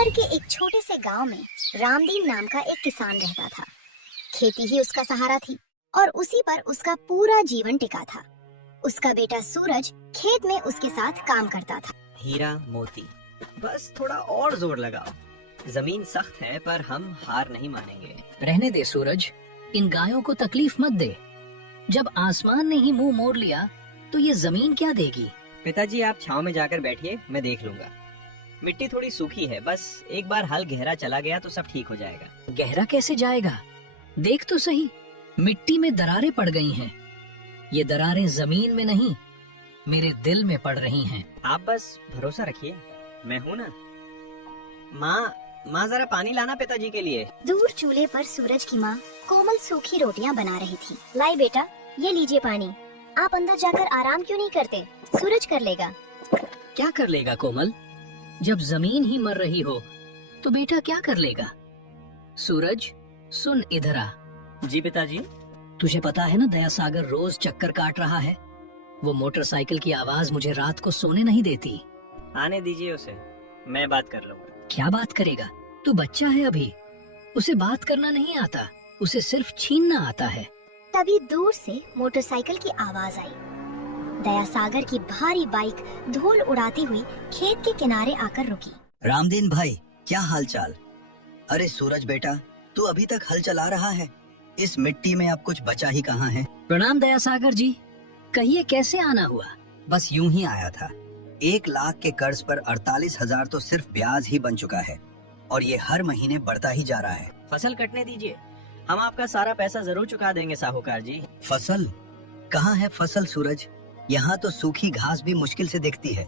सागर के एक छोटे से गांव में रामदीन नाम का एक किसान रहता था। खेती ही उसका सहारा थी और उसी पर उसका पूरा जीवन टिका था। उसका बेटा सूरज खेत में उसके साथ काम करता था। हीरा मोती, बस थोड़ा और जोर लगाओ। जमीन सख्त है पर हम हार नहीं मानेंगे। रहने दे सूरज, इन गायों को तकलीफ मत दे। जब आसमान ने ही मुंह मोड़ लिया तो ये जमीन क्या देगी। पिताजी आप छांव में जाकर बैठिए, मैं देख लूंगा। मिट्टी थोड़ी सूखी है, बस एक बार हल गहरा चला गया तो सब ठीक हो जाएगा। गहरा कैसे जाएगा? देख तो सही, मिट्टी में दरारें पड़ गई हैं। ये दरारें जमीन में नहीं, मेरे दिल में पड़ रही हैं। आप बस भरोसा रखिए, मैं हूँ ना। माँ जरा पानी लाना पिताजी के लिए। दूर चूल्हे पर सूरज की माँ कोमल सूखी रोटियां बना रही थी। लाई बेटा, ये लीजिए पानी। आप अंदर जाकर आराम क्यों नहीं करते? सूरज कर लेगा। क्या कर लेगा कोमल? जब जमीन ही मर रही हो तो बेटा क्या कर लेगा? सूरज सुन, इधर आ। जी पिताजी। तुझे पता है ना, दया सागर रोज चक्कर काट रहा है। वो मोटरसाइकिल की आवाज मुझे रात को सोने नहीं देती। आने दीजिए उसे, मैं बात कर लूंगा। क्या बात करेगा? तू बच्चा है अभी, उसे बात करना नहीं आता, उसे सिर्फ छीनना आता है। तभी दूर से मोटरसाइकिल की आवाज आई। दया सागर की भारी बाइक धूल उड़ाती हुई खेत के किनारे आकर रुकी। रामदीन भाई, क्या हाल चाल? अरे सूरज बेटा, तू अभी तक हल चला रहा है? इस मिट्टी में अब कुछ बचा ही कहाँ है? प्रणाम दया सागर जी, कहिए कैसे आना हुआ? बस यूं ही आया था। 1 लाख के कर्ज पर 48,000 तो सिर्फ ब्याज ही बन चुका है और ये हर महीने बढ़ता ही जा रहा है। फसल कटने दीजिए, हम आपका सारा पैसा जरूर चुका देंगे साहूकार जी। फसल? कहाँ है फसल सूरज? यहाँ तो सूखी घास भी मुश्किल से दिखती है।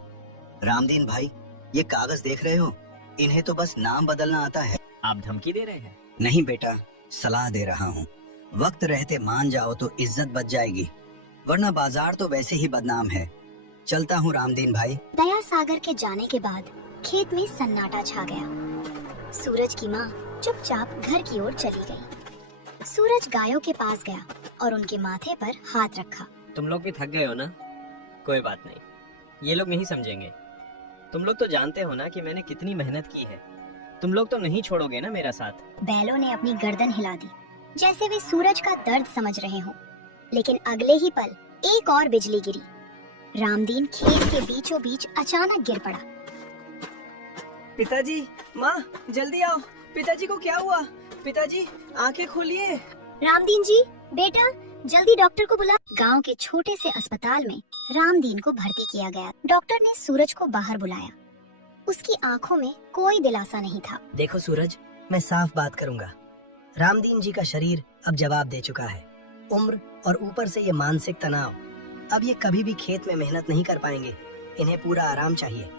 रामदीन भाई, ये कागज देख रहे हो? इन्हें तो बस नाम बदलना आता है। आप धमकी दे रहे हैं? नहीं बेटा, सलाह दे रहा हूँ। वक्त रहते मान जाओ तो इज्जत बच जाएगी, वरना बाजार तो वैसे ही बदनाम है। चलता हूँ रामदीन भाई। दया सागर के जाने के बाद खेत में सन्नाटा छा गया। सूरज की माँ चुपचाप घर की ओर चली गई। सूरज गायों के पास गया और उनके माथे पर हाथ रखा। तुम लोग भी थक गए हो ना? कोई बात नहीं, ये लोग नहीं समझेंगे। तुम लोग तो जानते हो ना कि मैंने कितनी मेहनत की है। तुम लोग तो नहीं छोड़ोगे ना मेरा साथ? बैलों ने अपनी गर्दन हिला दी, जैसे वे सूरज का दर्द समझ रहे हों। लेकिन अगले ही पल एक और बिजली गिरी। रामदीन खेत के बीचों बीच अचानक गिर पड़ा। पिताजी, माँ जल्दी आओ, पिताजी को क्या हुआ? पिताजी आंखें खोलिए। रामदीन जी, बेटा जल्दी डॉक्टर को बुला। गांव के छोटे से अस्पताल में रामदीन को भर्ती किया गया। डॉक्टर ने सूरज को बाहर बुलाया। उसकी आंखों में कोई दिलासा नहीं था। देखो सूरज, मैं साफ बात करूंगा। रामदीन जी का शरीर अब जवाब दे चुका है। उम्र और ऊपर से ये मानसिक तनाव, अब ये कभी भी खेत में मेहनत नहीं कर पाएंगे। इन्हें पूरा आराम चाहिए।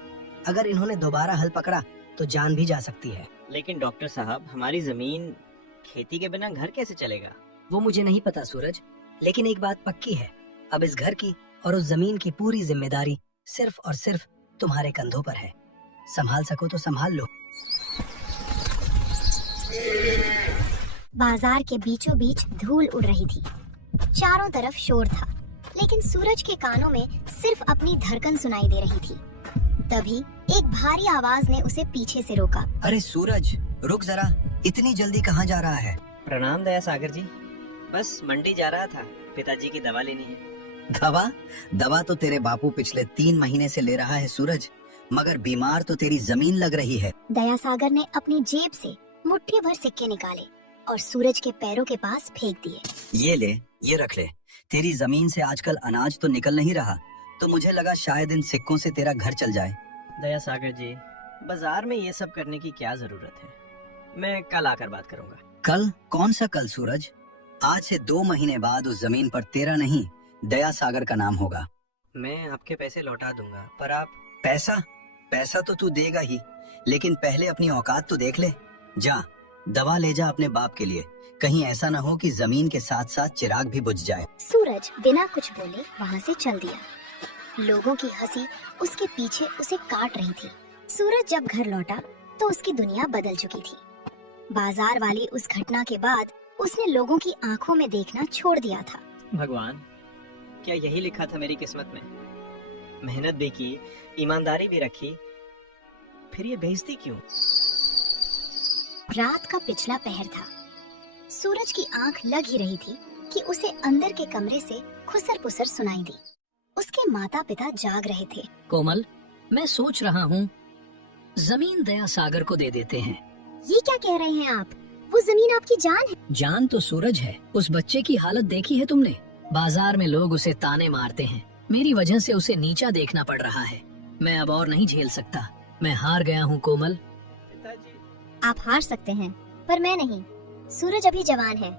अगर इन्होंने दोबारा हल पकड़ा तो जान भी जा सकती है। लेकिन डॉक्टर साहब, हमारी जमीन, खेती के बिना घर कैसे चलेगा? वो मुझे नहीं पता सूरज, लेकिन एक बात पक्की है, अब इस घर की और उस जमीन की पूरी जिम्मेदारी सिर्फ और सिर्फ तुम्हारे कंधों पर है। संभाल सको तो संभाल लो। बाजार के बीचों बीच धूल उड़ रही थी। चारों तरफ शोर था, लेकिन सूरज के कानों में सिर्फ अपनी धड़कन सुनाई दे रही थी। तभी एक भारी आवाज ने उसे पीछे से रोका। अरे सूरज, रुक जरा, इतनी जल्दी कहाँ जा रहा है? प्रणाम दया सागर जी, बस मंडी जा रहा था, पिताजी की दवा लेनी है। दवा तो तेरे बापू पिछले 3 महीने से ले रहा है सूरज, मगर बीमार तो तेरी जमीन लग रही है। दया सागर ने अपनी जेब से मुट्ठी भर सिक्के निकाले और सूरज के पैरों के पास फेंक दिए। ये ले, ये रख ले। तेरी जमीन से आजकल अनाज तो निकल नहीं रहा, तो मुझे लगा शायद इन सिक्कों से तेरा घर चल जाए। दया सागर जी, बाजार में ये सब करने की क्या जरूरत है? मैं कल आकर बात करूंगा। कल? कौन सा कल सूरज? आज से 2 महीने बाद उस जमीन पर तेरा नहीं, दया सागर का नाम होगा। मैं आपके पैसे लौटा दूंगा, पर आप... पैसा तो तू देगा ही, लेकिन पहले अपनी औकात तो देख ले। जा, दवा ले जा अपने बाप के लिए। कहीं ऐसा न हो कि जमीन के साथ साथ चिराग भी बुझ जाए। सूरज बिना कुछ बोले वहाँ से चल दिया। लोगों की हंसी उसके पीछे उसे काट रही थी। सूरज जब घर लौटा तो उसकी दुनिया बदल चुकी थी। बाजार वाली उस घटना के बाद उसने लोगों की आंखों में देखना छोड़ दिया था। भगवान, क्या यही लिखा था मेरी किस्मत में? मेहनत भी की, ईमानदारी भी रखी, फिर ये बेइज्जती क्यों? रात का पिछला पहर था। सूरज की आंख लग ही रही थी कि उसे अंदर के कमरे से खुसर पुसर सुनाई दी। उसके माता पिता जाग रहे थे। कोमल, मैं सोच रहा हूँ जमीन दया सागर को दे देते हैं। ये क्या कह रहे हैं आप? वो जमीन आपकी जान है। जान तो सूरज है। उस बच्चे की हालत देखी है तुमने? बाजार में लोग उसे ताने मारते हैं। मेरी वजह से उसे नीचा देखना पड़ रहा है। मैं अब और नहीं झेल सकता। मैं हार गया हूँ कोमल। पिताजी, आप हार सकते हैं पर मैं नहीं। सूरज अभी जवान है,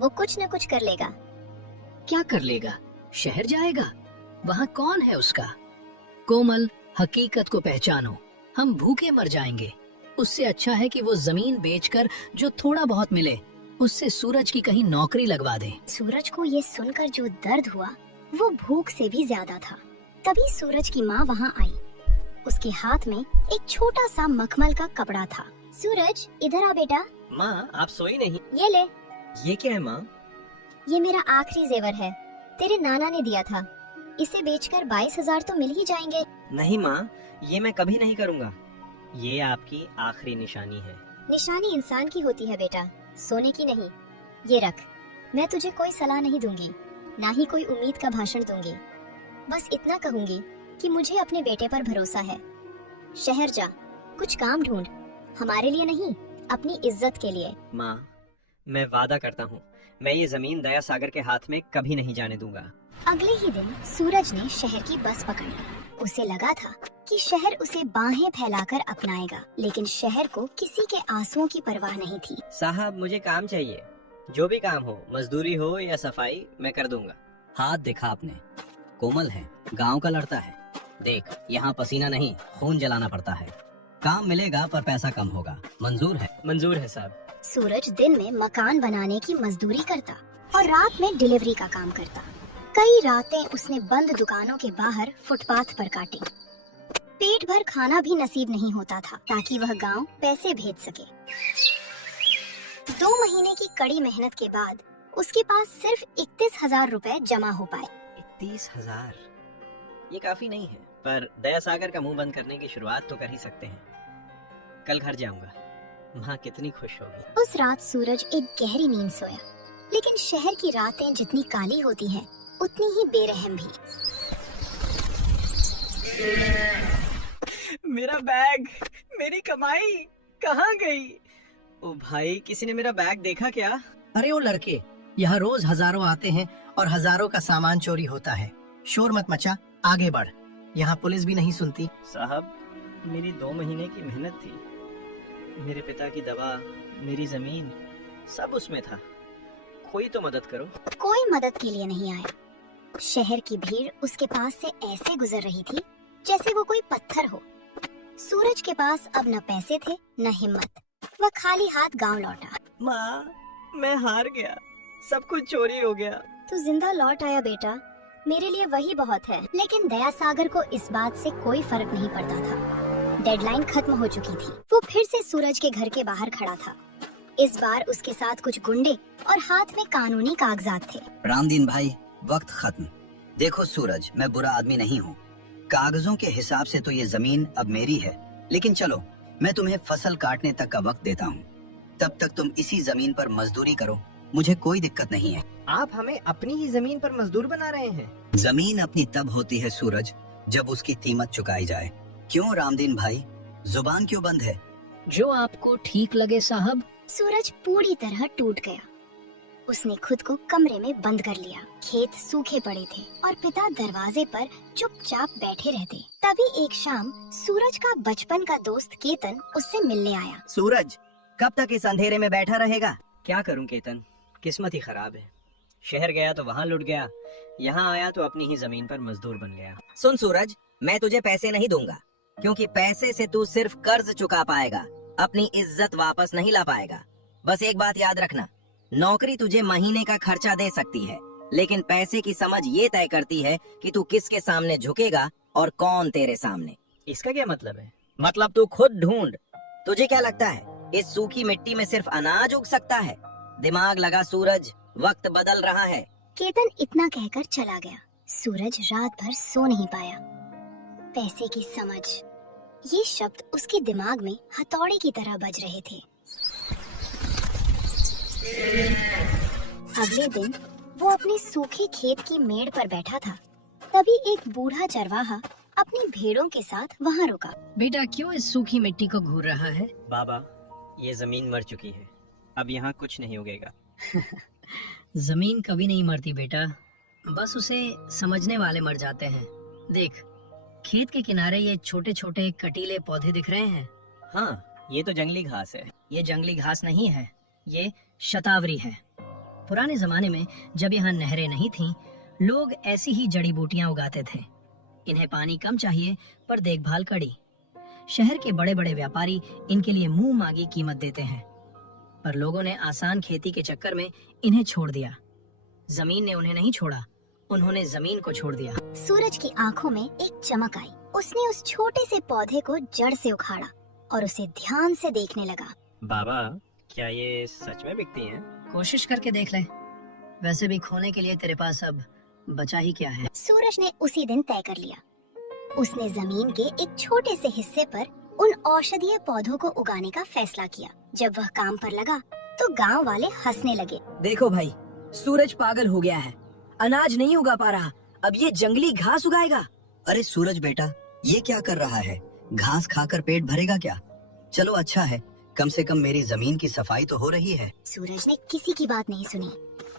वो कुछ न कुछ कर लेगा। क्या कर लेगा? शहर जाएगा? वहाँ कौन है उसका? कोमल, हकीकत को पहचानो। हम भूखे मर जाएंगे। उससे अच्छा है कि वो जमीन बेचकर जो थोड़ा बहुत मिले उससे सूरज की कहीं नौकरी लगवा दे। सूरज को ये सुनकर जो दर्द हुआ वो भूख से भी ज्यादा था। तभी सूरज की माँ वहाँ आई। उसके हाथ में एक छोटा सा मखमल का कपड़ा था। सूरज, इधर आ बेटा। माँ आप सोई नहीं? ये ले, ये क्या है माँ? ये मेरा आखिरी जेवर है, तेरे नाना ने दिया था। इसे बेचकर 22,000 तो मिल ही जाएंगे। नहीं माँ, ये मैं कभी नहीं करूँगा। ये आपकी आखिरी निशानी है। निशानी इंसान की होती है बेटा, सोने की नहीं। ये रख, मैं तुझे कोई सलाह नहीं दूंगी, ना ही कोई उम्मीद का भाषण दूंगी। बस इतना कहूंगी कि मुझे अपने बेटे पर भरोसा है। शहर जा, कुछ काम ढूंढ, हमारे लिए नहीं, अपनी इज्जत के लिए। माँ, मैं वादा करता हूँ, मैं ये जमीन दया सागर के हाथ में कभी नहीं जाने दूंगा। अगले ही दिन सूरज ने शहर की बस पकड़ ली। उसे लगा था कि शहर उसे बाहें फैलाकर अपनाएगा, लेकिन शहर को किसी के आंसुओं की परवाह नहीं थी। साहब, मुझे काम चाहिए। जो भी काम हो, मजदूरी हो या सफाई, मैं कर दूंगा। हाथ दिखा आपने। कोमल है, गांव का लड़ता है। देख, यहाँ पसीना नहीं खून जलाना पड़ता है। काम मिलेगा पर पैसा कम होगा। मंजूर है? मंजूर है साहब। सूरज दिन में मकान बनाने की मजदूरी करता और रात में डिलीवरी का काम करता। कई रातें उसने बंद दुकानों के बाहर फुटपाथ पर काटी। पेट भर खाना भी नसीब नहीं होता था ताकि वह गांव पैसे भेज सके। 2 महीने की कड़ी मेहनत के बाद उसके पास सिर्फ 31,000 रुपए जमा हो पाए। 31,000? ये काफी नहीं है, पर दया सागर का मुंह बंद करने की शुरुआत तो कर ही सकते हैं। कल घर जाऊंगा, माँ कितनी खुश होगी। उस रात सूरज एक गहरी नींद सोया, लेकिन शहर की रातें जितनी काली होती हैं, उतनी ही बेरहम भी। मेरा बैग, मेरी कमाई कहाँ गई? ओ भाई, किसी ने मेरा बैग देखा क्या? अरे ओ लड़के, यहाँ रोज हजारों आते हैं और हजारों का सामान चोरी होता है। शोर मत मचा, आगे बढ़। यहाँ पुलिस भी नहीं सुनती। साहब, मेरी 2 महीने की मेहनत थी। मेरे पिता की दवा, मेरी जमीन, सब उसमें था। कोई तो मदद करो। कोई मदद के लिए नहीं आया। शहर की भीड़ उसके पास से ऐसे गुजर रही थी जैसे वो कोई पत्थर हो। सूरज के पास अब न पैसे थे न हिम्मत। वह खाली हाथ गांव लौटा। माँ, मैं हार गया, सब कुछ चोरी हो गया। तू जिंदा लौट आया बेटा, मेरे लिए वही बहुत है। लेकिन दया सागर को इस बात से कोई फर्क नहीं पड़ता था। डेडलाइन खत्म हो चुकी थी। वो फिर से सूरज के घर के बाहर खड़ा था। इस बार उसके साथ कुछ गुंडे और हाथ में कानूनी कागजात थे। रामदीन भाई, वक्त खत्म। देखो सूरज, मैं बुरा आदमी नहीं हूँ। कागजों के हिसाब से तो ये जमीन अब मेरी है, लेकिन चलो मैं तुम्हें फसल काटने तक का वक्त देता हूँ। तब तक तुम इसी जमीन पर मजदूरी करो, मुझे कोई दिक्कत नहीं है। आप हमें अपनी ही जमीन पर मजदूर बना रहे हैं? जमीन अपनी तब होती है सूरज, जब उसकी कीमत चुकाई जाए। क्यों रामदीन भाई, जुबान क्यों बंद है? जो आपको ठीक लगे साहब। सूरज पूरी तरह टूट गया। उसने खुद को कमरे में बंद कर लिया। खेत सूखे पड़े थे और पिता दरवाजे पर चुपचाप बैठे रहते। तभी एक शाम सूरज का बचपन का दोस्त केतन उससे मिलने आया। सूरज, कब तक इस अंधेरे में बैठा रहेगा? क्या करूं केतन, किस्मत ही खराब है। शहर गया तो वहाँ लुट गया, यहाँ आया तो अपनी ही जमीन पर मजदूर बन गया। सुन सूरज, मैं तुझे पैसे नहीं दूंगा, क्योंकि पैसे से तू सिर्फ कर्ज चुका पाएगा, अपनी इज्जत वापस नहीं ला पाएगा। बस एक बात याद रखना, नौकरी तुझे महीने का खर्चा दे सकती है, लेकिन पैसे की समझ ये तय करती है कि तू किसके सामने झुकेगा और कौन तेरे सामने। इसका क्या मतलब है? मतलब तू खुद ढूंढ। तुझे क्या लगता है इस सूखी मिट्टी में सिर्फ अनाज उग सकता है? दिमाग लगा सूरज, वक्त बदल रहा है। केतन इतना कहकर चला गया। सूरज रात भर सो नहीं पाया। पैसे की समझ, ये शब्द उसके दिमाग में हथौड़े की तरह बज रहे थे। अगले दिन वो अपने सूखे खेत की मेड़ पर बैठा था। तभी एक बूढ़ा चरवाहा अपनी भेड़ों के साथ वहाँ रुका। बेटा क्यों इस सूखी मिट्टी को घूर रहा है? बाबा, ये जमीन मर चुकी है, अब यहाँ कुछ नहीं उगेगा। जमीन कभी नहीं मरती बेटा, बस उसे समझने वाले मर जाते हैं। देख, खेत के किनारे ये छोटे छोटे कटीले पौधे दिख रहे हैं। हाँ, ये तो जंगली घास है। ये जंगली घास नहीं है, ये शतावरी है। पुराने जमाने में जब यहाँ नहरें नहीं थीं, लोग ऐसी ही जड़ी बूटियां उगाते थे। इन्हें पानी कम चाहिए पर देखभाल कड़ी। शहर के बड़े बड़े व्यापारी इनके लिए मुंह मांगी कीमत देते हैं, पर लोगों ने आसान खेती के चक्कर में इन्हें छोड़ दिया। जमीन ने उन्हें नहीं छोड़ा, उन्होंने जमीन को छोड़ दिया। सूरज की आंखों में एक चमक आई। उसने उस छोटे से पौधे को जड़ से उखाड़ा और उसे ध्यान से देखने लगा। बाबा, क्या ये सच में बिकती हैं? कोशिश करके देख ले, वैसे भी खोने के लिए तेरे पास अब बचा ही क्या है। सूरज ने उसी दिन तय कर लिया। उसने जमीन के एक छोटे से हिस्से पर उन औषधीय पौधों को उगाने का फैसला किया। जब वह काम पर लगा तो गांव वाले हंसने लगे। देखो भाई, सूरज पागल हो गया है, अनाज नहीं उगा पा रहा, अब ये जंगली घास उगाएगा। अरे सूरज बेटा, ये क्या कर रहा है? घास खाकर पेट भरेगा क्या? चलो अच्छा है, कम से कम मेरी जमीन की सफाई तो हो रही है। सूरज ने किसी की बात नहीं सुनी,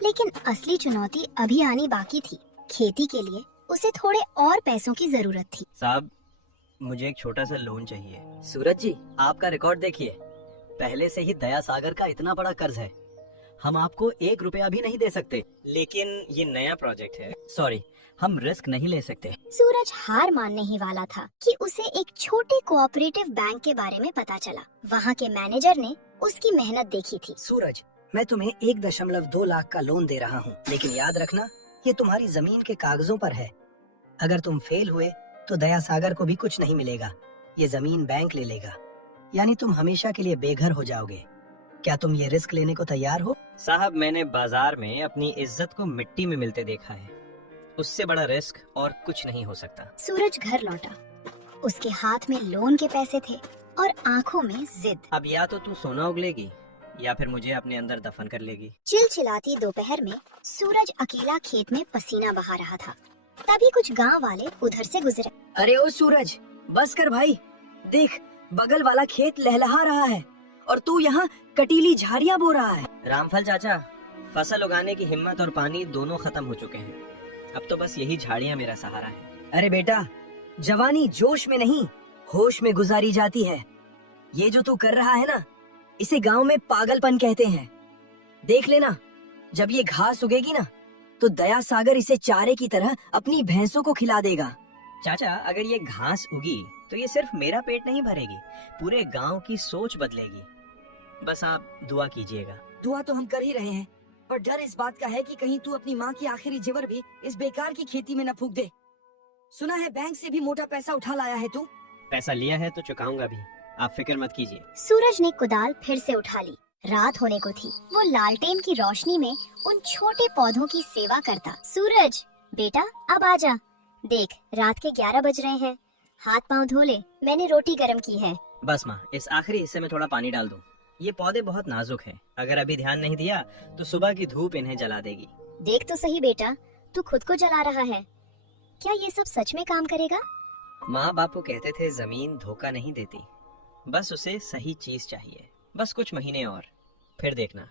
लेकिन असली चुनौती अभी आनी बाकी थी। खेती के लिए उसे थोड़े और पैसों की जरूरत थी। साहब, मुझे एक छोटा सा लोन चाहिए। सूरज जी, आपका रिकॉर्ड देखिए, पहले से ही दया सागर का इतना बड़ा कर्ज है, हम आपको 1 रुपया भी नहीं दे सकते। लेकिन ये नया प्रोजेक्ट है। सॉरी, हम रिस्क नहीं ले सकते। सूरज हार मानने ही वाला था कि उसे एक छोटे कोऑपरेटिव बैंक के बारे में पता चला। वहाँ के मैनेजर ने उसकी मेहनत देखी थी। सूरज, मैं तुम्हें 1.2 लाख का लोन दे रहा हूँ, लेकिन याद रखना ये तुम्हारी जमीन के कागजों पर है। अगर तुम फेल हुए तो दया सागर को भी कुछ नहीं मिलेगा, ये जमीन बैंक ले लेगा, यानी तुम हमेशा के लिए बेघर हो जाओगे। क्या तुम ये रिस्क लेने को तैयार हो? साहब, मैंने बाजार में अपनी इज्जत को मिट्टी में मिलते देखा है, उससे बड़ा रिस्क और कुछ नहीं हो सकता। सूरज घर लौटा। उसके हाथ में लोन के पैसे थे और आंखों में जिद। अब या तो तू सोना उगलेगी या फिर मुझे अपने अंदर दफन कर लेगी। चिलचिलाती दोपहर में सूरज अकेला खेत में पसीना बहा रहा था। तभी कुछ गांव वाले उधर से गुजरे। अरे ओ सूरज, बस कर भाई, देख बगल वाला खेत लहलहा रहा है और तू यहाँ कटीली झाड़ियाँ बो रहा है। रामफल चाचा, फसल उगाने की हिम्मत और पानी दोनों खत्म हो चुके हैं, अब तो बस यही झाड़ियाँ मेरा सहारा है। अरे बेटा, जवानी जोश में नहीं होश में गुजारी जाती है। ये जो तू कर रहा है ना, इसे गांव में पागलपन कहते हैं। देख लेना, जब ये घास उगेगी ना तो दया सागर इसे चारे की तरह अपनी भैंसों को खिला देगा। चाचा, अगर ये घास उगी तो ये सिर्फ मेरा पेट नहीं भरेगी, पूरे गांव की सोच बदलेगी। बस आप दुआ कीजिएगा। दुआ तो हम कर ही रहे हैं, पर डर इस बात का है कि कहीं तू अपनी माँ की आखिरी जेवर भी इस बेकार की खेती में न फूंक दे। सुना है बैंक से भी मोटा पैसा उठा लाया है तू। पैसा लिया है तो चुकाऊंगा भी, आप फिक्र मत कीजिए। सूरज ने कुदाल फिर से उठा ली। रात होने को थी। वो लालटेन की रोशनी में उन छोटे पौधों की सेवा करता। सूरज बेटा, अब आजा। देख, रात के 11 बज रहे हैं, हाथ पाँव धो ले, मैंने रोटी गरम की है। बस माँ, इस आखिरी हिस्से में थोड़ा पानी डाल दो। ये पौधे बहुत नाजुक हैं, अगर अभी ध्यान नहीं दिया तो सुबह की धूप इन्हें जला देगी। देख तो सही बेटा, तू खुद को जला रहा है। क्या ये सब सच में काम करेगा? माँ बापू कहते थे जमीन धोखा नहीं देती, बस उसे सही चीज चाहिए। बस कुछ महीने और, फिर देखना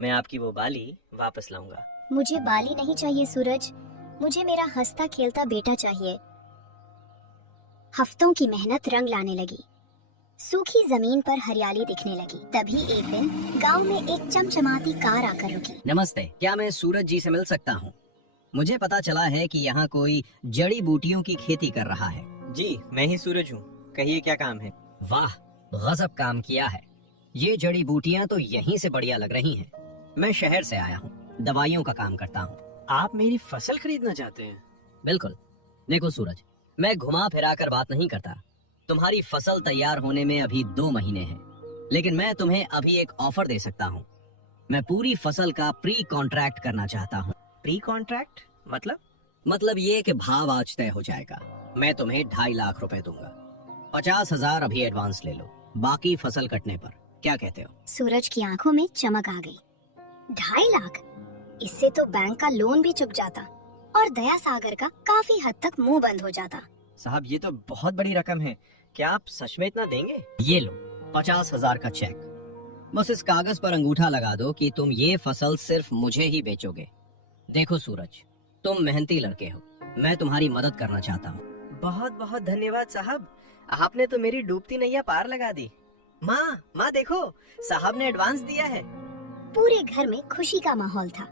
मैं आपकी वो बाली वापस लाऊंगा। मुझे बाली नहीं चाहिए सूरज, मुझे मेरा हंसता खेलता बेटा चाहिए। हफ्तों की मेहनत रंग लाने लगी। सूखी जमीन पर हरियाली दिखने लगी। तभी एक दिन गांव में एक चमचमाती कार आकर रुकी। नमस्ते, क्या मैं सूरज जी से मिल सकता हूँ? मुझे पता चला है कि यहाँ कोई जड़ी बूटियों की खेती कर रहा है। जी, मैं ही सूरज हूँ, कहिए क्या काम है। वाह, गजब काम किया है। ये जड़ी बूटियाँ तो यहीं से बढ़िया लग रही हैं। मैं शहर से आया हूँ, दवाइयों का काम करता हूँ। आप मेरी फसल खरीदना चाहते हैं? बिल्कुल। देखो सूरज, मैं घुमा फिरा कर बात नहीं करता। तुम्हारी फसल तैयार होने में अभी 2 महीने हैं, लेकिन मैं तुम्हें अभी एक ऑफर दे सकता हूँ। मैं पूरी फसल का प्री कॉन्ट्रैक्ट करना चाहता हूँ। प्री कॉन्ट्रैक्ट मतलब ये कि भाव आज तय हो जाएगा। मैं तुम्हें 2.5 लाख रुपए दूंगा। 50,000 अभी एडवांस ले लो, बाकी फसल कटने पर। क्या कहते हो? सूरज की आंखों में चमक आ गई। 2.5 लाख? इससे तो बैंक का लोन भी चुक जाता और दया सागर का काफी हद तक मुंह बंद हो जाता। साहब ये तो बहुत बड़ी रकम है, क्या आप सच में इतना देंगे? ये लो 50,000 का चेक। बस इस कागज पर अंगूठा लगा दो कि तुम ये फसल सिर्फ मुझे ही बेचोगे। देखो सूरज, तुम मेहनती लड़के हो, मैं तुम्हारी मदद करना चाहता हूँ। बहुत बहुत धन्यवाद साहब, आपने तो मेरी डूबती नैया पार लगा दी। माँ देखो, साहब ने एडवांस दिया है। पूरे घर में खुशी का माहौल था।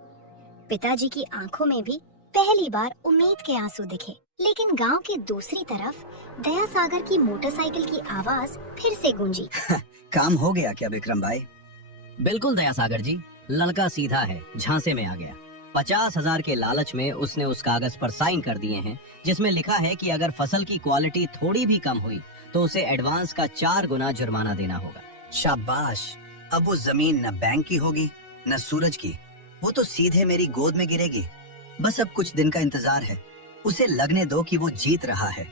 पिताजी की आंखों में भी पहली बार उम्मीद के आंसू दिखे। लेकिन गांव की दूसरी तरफ दया सागर की मोटरसाइकिल की आवाज फिर से गूंजी। काम हो गया क्या विक्रम भाई? बिल्कुल दया सागर जी, लड़का सीधा है, झांसे में आ गया। 50,000 के लालच में उसने उस कागज पर साइन कर दिए हैं जिसमें लिखा है कि अगर फसल की क्वालिटी थोड़ी भी कम हुई तो उसे एडवांस का 4 गुना जुर्माना देना होगा। शाबाश। अब वो जमीन न बैंक की होगी न सूरज की, वो तो सीधे मेरी गोद में गिरेगी। बस अब कुछ दिन का इंतजार है। उसे लगने दो कि वो जीत रहा है।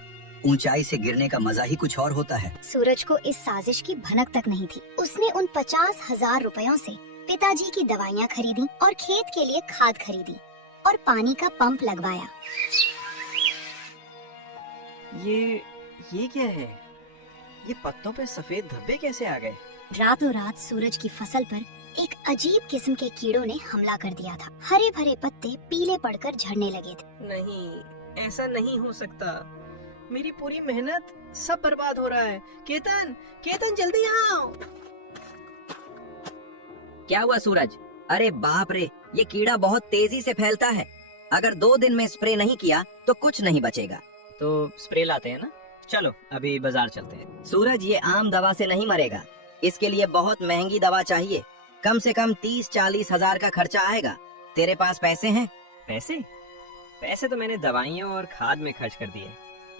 ऊंचाई से गिरने का मजा ही कुछ और होता है। सूरज को इस साजिश की भनक तक नहीं थी। उसने उन 50,000 रुपयों से पिताजी की दवाइयाँ खरीदी और खेत के लिए खाद खरीदी और पानी का पंप लगवाया। ये क्या है? ये पत्तों पे सफेद धब्बे कैसे आ गए? रातों रात सूरज की फसल पर एक अजीब किस्म के कीड़ों ने हमला कर दिया था। हरे भरे पत्ते पीले पड़कर झड़ने लगे थे। नहीं, ऐसा नहीं हो सकता। मेरी पूरी मेहनत सब बर्बाद हो रहा है। केतन जल्दी यहाँ आओ। क्या हुआ सूरज? अरे बाप रे, ये कीड़ा बहुत तेजी से फैलता है। अगर 2 दिन में स्प्रे नहीं किया तो कुछ नहीं बचेगा। तो स्प्रे लाते हैं ना? चलो अभी बाजार चलते हैं। सूरज, ये आम दवा से नहीं मरेगा। इसके लिए बहुत महंगी दवा चाहिए। कम से कम 30-40 हजार का खर्चा आएगा। तेरे पास पैसे हैं? पैसे तो मैंने दवाइयों और खाद में खर्च कर दिए।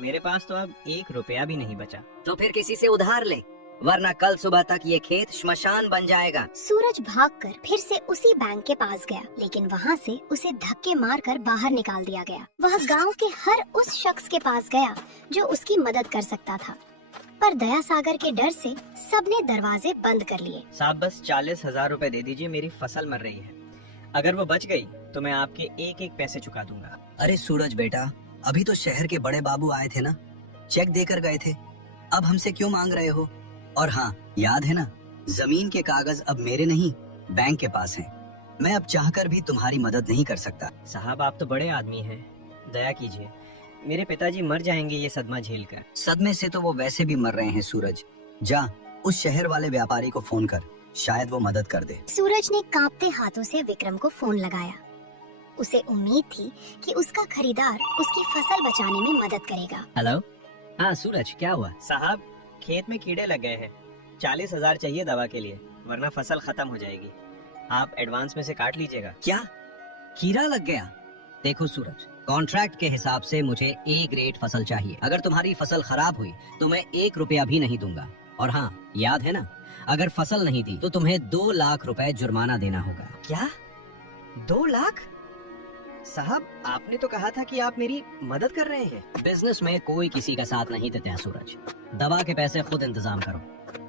मेरे पास तो अब 1 रुपया भी नहीं बचा। तो फिर किसी से उधार ले, वरना कल सुबह तक ये खेत श्मशान बन जाएगा। सूरज भागकर फिर से उसी बैंक के पास गया, लेकिन वहाँ से उसे धक्के मारकर बाहर निकाल दिया गया। वह गांव के हर उस शख्स के पास गया जो उसकी मदद कर सकता था, पर दया सागर के डर से सबने दरवाजे बंद कर लिए। साहब बस 40,000 रुपए दे दीजिए, मेरी फसल मर रही है। अगर वो बच गई तो मैं आपके एक पैसे चुका दूंगा। अरे सूरज बेटा, अभी तो शहर के बड़े बाबू आए थे ना, चेक देकर गए थे। अब हमसे क्यों मांग रहे हो? और हाँ, याद है ना, जमीन के कागज अब मेरे नहीं बैंक के पास हैं। मैं अब चाहकर भी तुम्हारी मदद नहीं कर सकता। साहब आप तो बड़े आदमी हैं, दया कीजिए। मेरे पिताजी मर जाएंगे ये सदमा झेल कर। सदमे से तो वो वैसे भी मर रहे हैं सूरज। जा उस शहर वाले व्यापारी को फोन कर, शायद वो मदद कर दे। सूरज ने कांपते हाथों से विक्रम को फोन लगाया। उसे उम्मीद थी कि उसका खरीदार उसकी फसल बचाने में मदद करेगा। हेलो, हाँ सूरज, क्या हुआ? साहब खेत में कीड़े लग गए हैं। 40,000 चाहिए दवा के लिए, वरना फसल खत्म हो जाएगी। आप एडवांस में से काट लीजिएगा। क्या कीड़ा लग गया? देखो सूरज, कॉन्ट्रैक्ट के हिसाब से मुझे A ग्रेड फसल चाहिए। अगर तुम्हारी फसल खराब हुई तो मैं 1 रुपया भी नहीं दूंगा। और हाँ, याद है ना, अगर फसल नहीं दी तो तुम्हें 2 लाख रुपए जुर्माना देना होगा। क्या 2 लाख? साहब आपने तो कहा था कि आप मेरी मदद कर रहे हैं। बिजनेस में कोई किसी का साथ नहीं देता सूरज। दवा के पैसे खुद इंतजाम करो।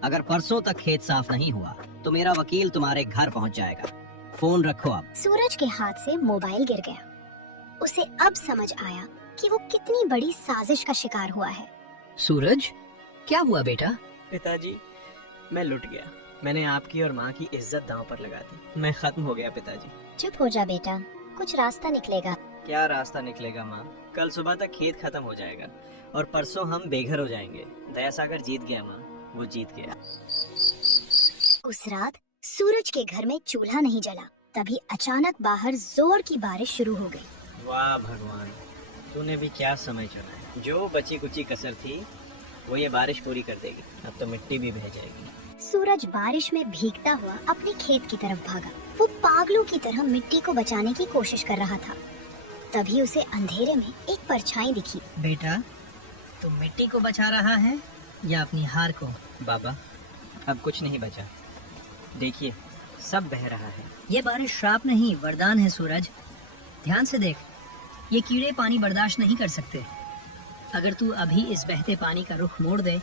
अगर परसों तक खेत साफ नहीं हुआ तो मेरा वकील तुम्हारे घर पहुंच जाएगा। फोन रखो आप। सूरज के हाथ से मोबाइल गिर गया। उसे अब समझ आया कि वो कितनी बड़ी साजिश का शिकार हुआ है। सूरज, क्या हुआ बेटा? पिताजी मैं लुट गया। मैंने आपकी और माँ की इज्जत दांव पर लगा दी। मैं खत्म हो गया पिताजी। चुप हो जा बेटा, कुछ रास्ता निकलेगा। क्या रास्ता निकलेगा माँ? कल सुबह तक खेत खत्म हो जाएगा और परसों हम बेघर हो जाएंगे। दया सागर जीत गया माँ, वो जीत गया। उस रात सूरज के घर में चूल्हा नहीं जला। तभी अचानक बाहर जोर की बारिश शुरू हो गई। वाह भगवान, तूने भी क्या समय चुना है। जो बची कुची कसर थी वो ये बारिश पूरी कर देगी। अब तो मिट्टी भी बह जाएगी। सूरज बारिश में भीगता हुआ अपने खेत की तरफ भागा। वो पागलों की तरह मिट्टी को बचाने की कोशिश कर रहा था। तभी उसे अंधेरे में एक परछाई दिखी। बेटा, तुम मिट्टी को बचा रहा है या अपनी हार को? बाबा अब कुछ नहीं बचा, देखिए सब बह रहा है। ये बारिश श्राप नहीं, वरदान है सूरज। ध्यान से देख, ये कीड़े पानी बर्दाश्त नहीं कर सकते। अगर तू अभी इस बहते पानी का रुख मोड़ दे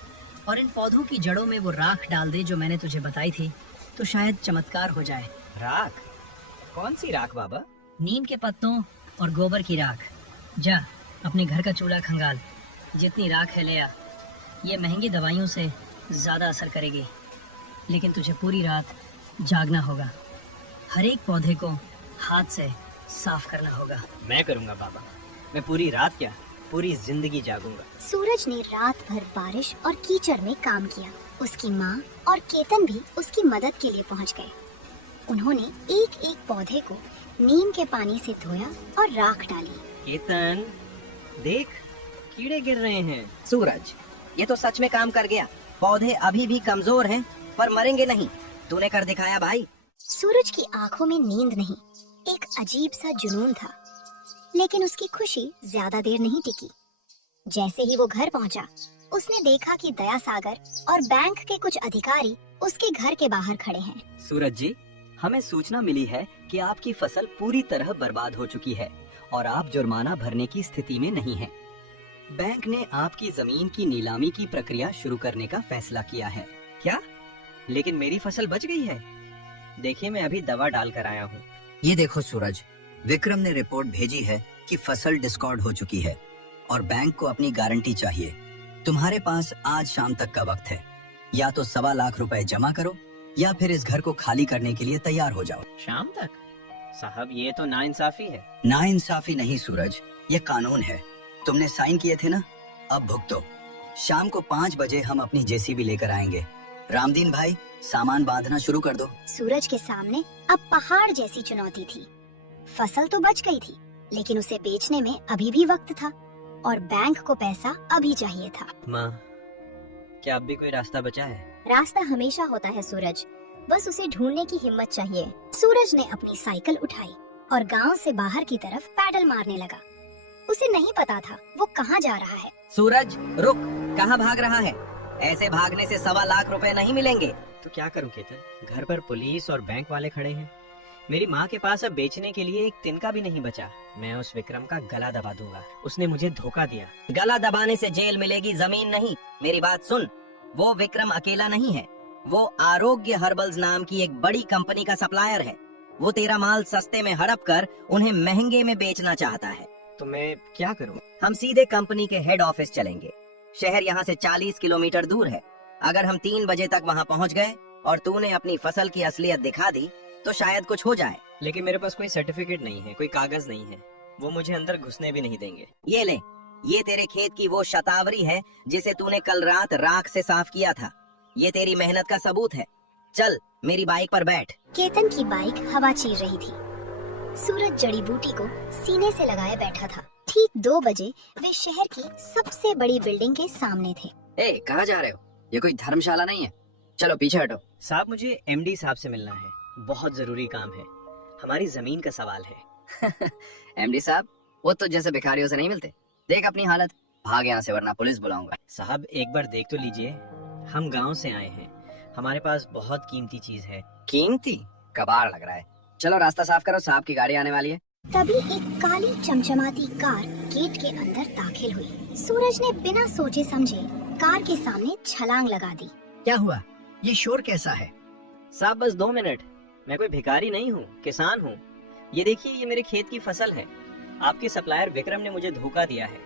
और इन पौधों की जड़ों में वो राख डाल दे जो मैंने तुझे बताई थी, तो शायद चमत्कार हो जाए। राख? कौन सी राख बाबा? नीम के पत्तों और गोबर की राख। जा अपने घर का चूल्हा खंगाल, जितनी राख है ले आ। ये महंगी दवाइयों से ज्यादा असर करेगी, लेकिन तुझे पूरी रात जागना होगा। हर एक पौधे को हाथ से साफ करना होगा। मैं करूँगा बाबा। मैं पूरी रात क्या, पूरी जिंदगी जागूंगा। सूरज ने रात भर बारिश और कीचड़ में काम किया। उसकी माँ और केतन भी उसकी मदद के लिए पहुँच गए। उन्होंने एक एक पौधे को नीम के पानी से धोया और राख डाली। केतन देख, कीड़े गिर रहे हैं। सूरज, ये तो सच में काम कर गया। पौधे अभी भी कमजोर हैं, पर मरेंगे नहीं। तूने कर दिखाया भाई। सूरज की आंखों में नींद नहीं, एक अजीब सा जुनून था। लेकिन उसकी खुशी ज्यादा देर नहीं टिकी। जैसे ही वो घर पहुंचा, उसने देखा कि दया सागर और बैंक के कुछ अधिकारी उसके घर के बाहर खड़े हैं। सूरज जी, हमें सूचना मिली है कि आपकी फसल पूरी तरह बर्बाद हो चुकी है और आप जुर्माना भरने की स्थिति में नहीं हैं। बैंक ने आपकी जमीन की नीलामी की प्रक्रिया शुरू करने का फैसला किया है। क्या? लेकिन मेरी फसल बच गई है। देखिए, मैं अभी दवा डाल कर आया हूँ। ये देखो सूरज, विक्रम ने रिपोर्ट भेजी है कि फसल डिस्कॉर्ड हो चुकी है और बैंक को अपनी गारंटी चाहिए। तुम्हारे पास आज शाम तक का वक्त है। या तो 1.25 लाख रुपए जमा करो या फिर इस घर को खाली करने के लिए तैयार हो जाओ। शाम तक? साहब, ये तो नाइंसाफी है। नाइंसाफी नहीं सूरज, ये कानून है। तुमने साइन किए थे ना, अब भुगतो। शाम को 5 बजे हम अपनी जेसीबी लेकर आएंगे। रामदीन भाई, सामान बांधना शुरू कर दो। सूरज के सामने अब पहाड़ जैसी चुनौती थी। फसल तो बच गई थी, लेकिन उसे बेचने में अभी भी वक्त था और बैंक को पैसा अभी चाहिए था। माँ, क्या अब भी कोई रास्ता बचा है? रास्ता हमेशा होता है सूरज, बस उसे ढूंढने की हिम्मत चाहिए। सूरज ने अपनी साइकिल उठाई और गांव से बाहर की तरफ पैडल मारने लगा। उसे नहीं पता था वो कहाँ जा रहा है। सूरज रुक, कहाँ भाग रहा है? ऐसे भागने से 1.25 लाख रुपए नहीं मिलेंगे। तो क्या करूं केतन? घर पर पुलिस और बैंक वाले खड़े हैं। मेरी माँ के पास अब बेचने के लिए एक तिनका भी नहीं बचा। मैं उस विक्रम का गला दबा दूंगा। उसने मुझे धोखा दिया। गला दबाने से जेल मिलेगी, जमीन नहीं। मेरी बात सुन, वो विक्रम अकेला नहीं है। वो आरोग्य हर्बल्स नाम की एक बड़ी कंपनी का सप्लायर है। वो तेरा माल सस्ते में हड़प कर उन्हें महंगे में बेचना चाहता है। तो मैं क्या करूं? हम सीधे कंपनी के हेड ऑफिस चलेंगे। शहर यहाँ से 40 किलोमीटर दूर है। अगर हम 3 बजे तक वहाँ पहुँच गए और तूने अपनी फसल की असलियत दिखा दी तो शायद कुछ हो जाए। लेकिन मेरे पास कोई सर्टिफिकेट नहीं है, कोई कागज नहीं है। वो मुझे अंदर घुसने भी नहीं देंगे। ये ले, ये तेरे खेत की वो शतावरी है जिसे तूने कल रात राख से साफ किया था। ये तेरी मेहनत का सबूत है। चल मेरी बाइक पर बैठ। केतन की बाइक हवा चीर रही थी। सूरज जड़ी बूटी को सीने से लगाए बैठा था। ठीक 2 बजे वे शहर की सबसे बड़ी बिल्डिंग के सामने थे। ए, कहाँ जा रहे हो? ये कोई धर्मशाला नहीं है। चलो पीछे हटो। साहब, मुझे एमडी साहब से मिलना है। बहुत जरूरी काम है। हमारी जमीन का सवाल है। एमडी साहब, वो तो जैसे भिखारियों से नहीं मिलते। देख अपनी हालत, भाग यहाँ से वरना पुलिस बुलाऊंगा। साहब, एक बार देख तो लीजिए। हम गांव से आए हैं, हमारे पास बहुत कीमती चीज है। कीमती? कबाड़ लग रहा है। चलो रास्ता साफ करो, साहब की गाड़ी आने वाली है। तभी एक काली चमचमाती कार गेट के अंदर दाखिल हुई। सूरज ने बिना सोचे समझे कार के सामने छलांग लगा दी। क्या हुआ? ये शोर कैसा है? साहब, बस 2 मिनट। मैं कोई भिखारी नहीं हूँ, किसान हूँ। ये देखिए, ये मेरे खेत की फसल है। आपके सप्लायर विक्रम ने मुझे धोखा दिया है।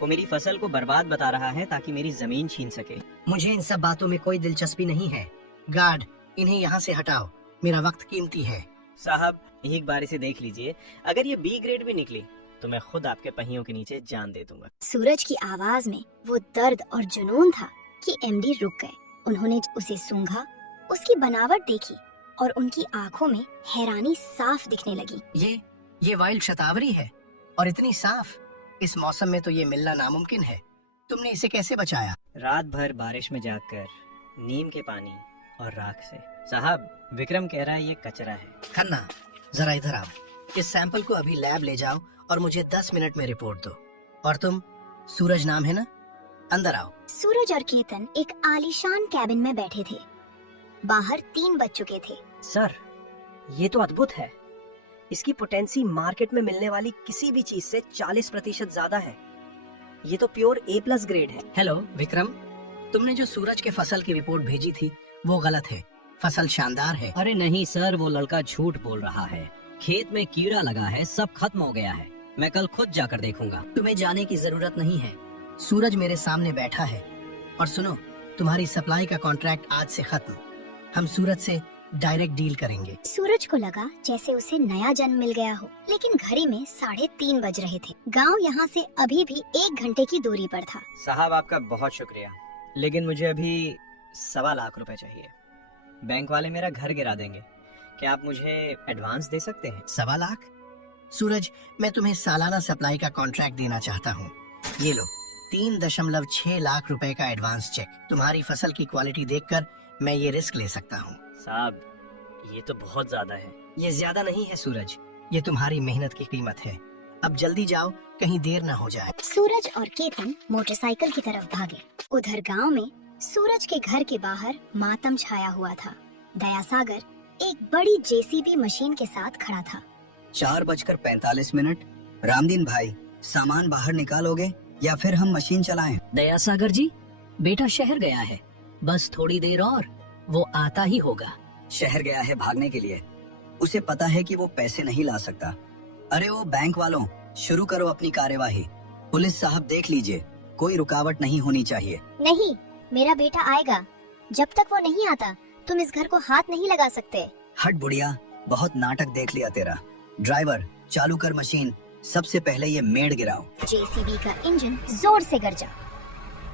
वो मेरी फसल को बर्बाद बता रहा है ताकि मेरी जमीन छीन सके। मुझे इन सब बातों में कोई दिलचस्पी नहीं है। गार्ड, इन्हें यहाँ से हटाओ, मेरा वक्त कीमती है। साहब, एक बार इसे देख लीजिए। अगर ये बी ग्रेड भी निकली तो मैं खुद आपके पहियों के नीचे जान दे दूंगा। सूरज की आवाज में वो दर्द और जुनून था कि एमडी रुक गए। उन्होंने उसे सूंघा, उसकी बनावट देखी और उनकी आंखों में हैरानी साफ दिखने लगी। ये वाइल्ड शतावरी है और इतनी साफ। इस मौसम में तो ये मिलना नामुमकिन है। तुमने इसे कैसे बचाया? रात भर बारिश में जागकर, नीम के पानी और राख से। साहब, विक्रम कह रहा है ये कचरा है। खन्ना, जरा इधर आओ। इस सैंपल को अभी लैब ले जाओ और मुझे 10 मिनट में रिपोर्ट दो। और तुम, सूरज नाम है ना, अंदर आओ। सूरज और केतन एक आलीशान कैबिन में बैठे थे। बाहर 3 बज चुके थे। सर, ये तो अद्भुत है। इसकी पोटेंसी मार्केट में मिलने वाली किसी भी चीज से 40% ज्यादा है। ये तो प्योर A+ ग्रेड है। हेलो विक्रम, तुमने जो सूरज के फसल की रिपोर्ट भेजी थी वो गलत है। फसल शानदार है। अरे नहीं सर, वो लड़का झूठ बोल रहा है। खेत में कीड़ा लगा है, सब खत्म हो गया है। मैं कल खुद जाकर देखूंगा। तुम्हें जाने की जरूरत नहीं है। सूरज मेरे सामने बैठा है। और सुनो, तुम्हारी सप्लाई का कॉन्ट्रैक्ट आज से खत्म। हम सूरज से डायरेक्ट डील करेंगे। सूरज को लगा जैसे उसे नया जन्म मिल गया हो, लेकिन घड़ी में 3:30 बज रहे थे। गांव यहाँ से अभी भी 1 घंटे की दूरी पर था। साहब आपका बहुत शुक्रिया, लेकिन मुझे अभी 1.25 लाख रुपए चाहिए। बैंक वाले मेरा घर गिरा देंगे। क्या आप मुझे एडवांस दे सकते हैं? 1.25 लाख? सूरज, मैं तुम्हें सालाना सप्लाई का कॉन्ट्रैक्ट देना चाहता हूँ। ये लो 3.6 लाख रुपए का एडवांस चेक। तुम्हारी फसल की क्वालिटी देखकर मैं ये रिस्क ले सकता हूँ। साहब ये तो बहुत ज्यादा है। ये ज्यादा नहीं है सूरज, ये तुम्हारी मेहनत की कीमत है। अब जल्दी जाओ, कहीं देर न हो जाए। सूरज और केतन मोटरसाइकिल की तरफ भागे। उधर गांव में सूरज के घर के बाहर मातम छाया हुआ था। दयासागर एक बड़ी जेसीबी मशीन के साथ खड़ा था। 4:45। रामदीन भाई, सामान बाहर निकालोगे या फिर हम मशीन चलाएं? दयासागर जी, बेटा शहर गया है, बस थोड़ी देर और वो आता ही होगा। शहर गया है भागने के लिए। उसे पता है कि वो पैसे नहीं ला सकता। अरे वो बैंक वालों, शुरू करो अपनी कार्यवाही। पुलिस साहब देख लीजिए, कोई रुकावट नहीं होनी चाहिए। नहीं, मेरा बेटा आएगा। जब तक वो नहीं आता तुम इस घर को हाथ नहीं लगा सकते। हट बुढ़िया, बहुत नाटक देख लिया तेरा। ड्राइवर, चालू कर मशीन। सबसे पहले ये मेड़ गिराओ। जेसीबी का इंजन जोर से गरजा।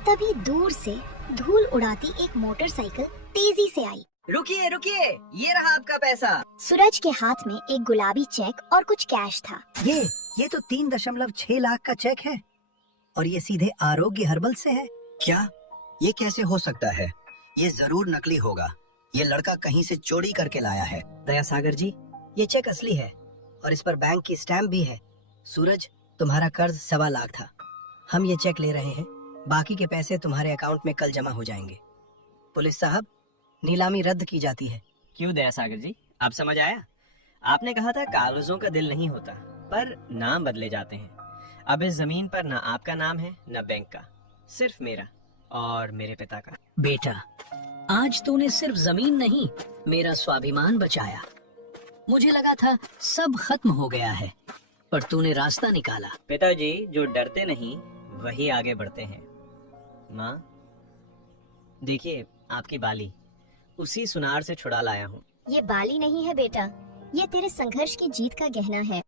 तभी दूर से धूल उड़ाती एक मोटरसाइकिल तेजी से आई। रुकिए रुकिए, ये रहा आपका पैसा। सूरज के हाथ में एक गुलाबी चेक और कुछ कैश था। ये तो 3.6 लाख का चेक है और ये सीधे आरोग्य हर्बल से है। क्या? ये कैसे हो सकता है? ये जरूर नकली होगा। ये लड़का कहीं से चोरी करके लाया है। दयासागर जी, ये चेक असली है और इस पर बैंक की स्टैम्प भी है। सूरज, तुम्हारा कर्ज 1.25 लाख था। हम ये चेक ले रहे हैं, बाकी के पैसे तुम्हारे अकाउंट में कल जमा हो जाएंगे। पुलिस साहब, नीलामी रद्द की जाती है। क्यों दयासागर जी, आप समझ आया? आपने कहा था कागजों का दिल नहीं होता, पर नाम बदले जाते हैं। अब इस जमीन पर ना आपका नाम है ना बैंक का, सिर्फ मेरा और मेरे पिता का। बेटा, आज तूने सिर्फ जमीन नहीं, मेरा स्वाभिमान बचाया। मुझे लगा था सब खत्म हो गया है, पर तूने रास्ता निकाला। पिताजी जो डरते नहीं वही आगे बढ़ते हैं। माँ, देखिए आपकी बाली, उसी सुनार से छुड़ा लाया हूँ। ये बाली नहीं है बेटा, ये तेरे संघर्ष की जीत का गहना है।